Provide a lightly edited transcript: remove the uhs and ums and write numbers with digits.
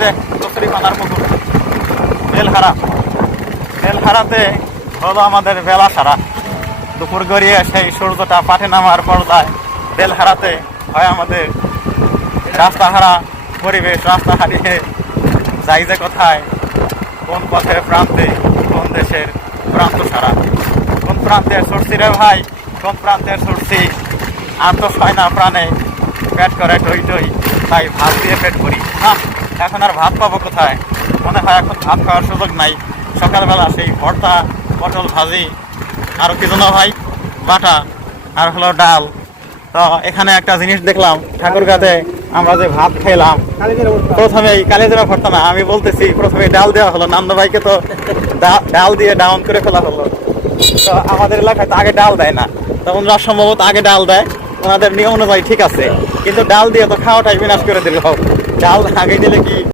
যে কচুরি পানার পুকুর বেলহারাতে হলো আমাদের বেলা সারা। দুপুর গড়িয়ে সেই সূর্যটা পাঠে নামার পর্দায় বেলহারাতে হয় আমাদের রাস্তাহারা পরিবেশ। রাস্তা হারিয়ে যাই যে কোথায়, কোন পথের প্রান্তে, কোন দেশের প্রান্ত সারা, কোন প্রান্তে ছুটছি রে ভাই, কোন প্রান্তে ছুটছি। আর তো হয় না প্রাণে, পেট করে টই টই, তাই ভাত দিয়ে পেট করি না। এখন আর ভাত পাবো কোথায়? মনে হয় এখন ভাত খাওয়ার সুযোগ নাই। সকালবেলা সেই ভর্তা, পটল ভাজি, আরও কিছু না ভাই, বাটা, আর হলো ডাল। তো এখানে একটা জিনিস দেখলাম, ঠাকুরগাঁতে আমরা যে ভাত খাইলাম, প্রথমে কালিজিরা ভর্তা না, আমি বলতেছি প্রথমে ডাল দেওয়া হলো। নান্দ ভাইকে তো ডাল দিয়ে ডাউন করে ফেলা হলো। তো আমাদের এলাকায় তো আগে ডাল দেয় না, তো ওনারা সম্ভবত আগে ডাল দেয়, ওনাদের নিয়ম অনুযায়ী ঠিক আছে, কিন্তু ডাল দিয়ে তো খাওয়াটাই বিনাশ করে দিল। ডাল আগে দিলে কি